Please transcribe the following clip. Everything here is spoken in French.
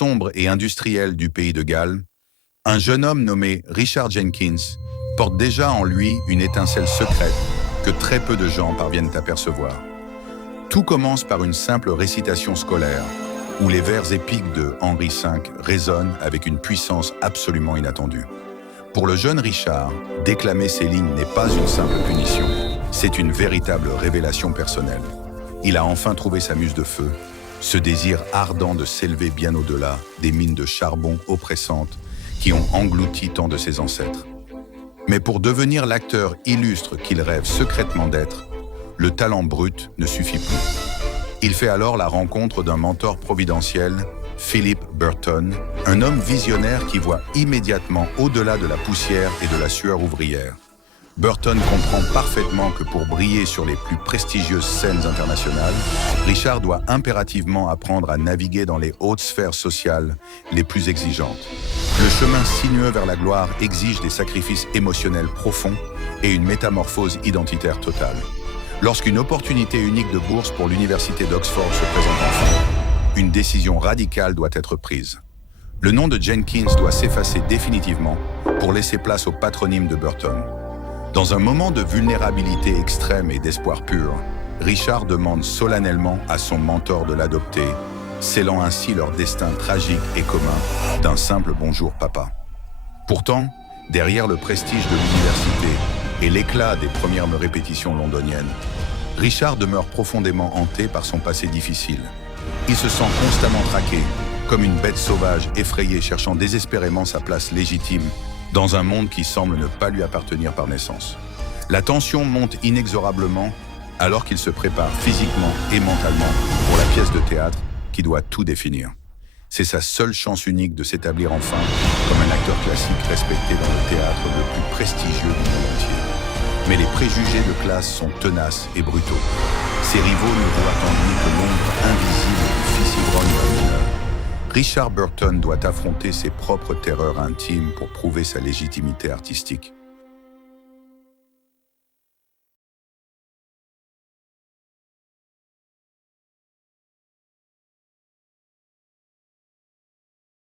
sombre et industriel du pays de Galles, un jeune homme nommé Richard Jenkins porte déjà en lui une étincelle secrète que très peu de gens parviennent à percevoir. Tout commence par une simple récitation scolaire, où les vers épiques de Henri V résonnent avec une puissance absolument inattendue. Pour le jeune Richard, déclamer ces lignes n'est pas une simple punition, c'est une véritable révélation personnelle. Il a enfin trouvé sa muse de feu, ce désir ardent de s'élever bien au-delà des mines de charbon oppressantes qui ont englouti tant de ses ancêtres. Mais pour devenir l'acteur illustre qu'il rêve secrètement d'être, le talent brut ne suffit plus. Il fait alors la rencontre d'un mentor providentiel, Philip Burton, un homme visionnaire qui voit immédiatement au-delà de la poussière et de la sueur ouvrière. Burton comprend parfaitement que pour briller sur les plus prestigieuses scènes internationales, Richard doit impérativement apprendre à naviguer dans les hautes sphères sociales les plus exigeantes. Le chemin sinueux vers la gloire exige des sacrifices émotionnels profonds et une métamorphose identitaire totale. Lorsqu'une opportunité unique de bourse pour l'université d'Oxford se présente enfin, une décision radicale doit être prise. Le nom de Jenkins doit s'effacer définitivement pour laisser place au patronyme de Burton. Dans un moment de vulnérabilité extrême et d'espoir pur, Richard demande solennellement à son mentor de l'adopter, scellant ainsi leur destin tragique et commun d'un simple « bonjour papa ». Pourtant, derrière le prestige de l'université et l'éclat des premières répétitions londoniennes, Richard demeure profondément hanté par son passé difficile. Il se sent constamment traqué, comme une bête sauvage effrayée cherchant désespérément sa place légitime dans un monde qui semble ne pas lui appartenir par naissance. La tension monte inexorablement alors qu'il se prépare physiquement et mentalement pour la pièce de théâtre qui doit tout définir. C'est sa seule chance unique de s'établir enfin comme un acteur classique respecté dans le théâtre le plus prestigieux du monde entier. Mais les préjugés de classe sont tenaces et brutaux. Ses rivaux ne voient en lui que l'ombre invisible du fils ivrogne d'un mineur. Richard Burton doit affronter ses propres terreurs intimes pour prouver sa légitimité artistique.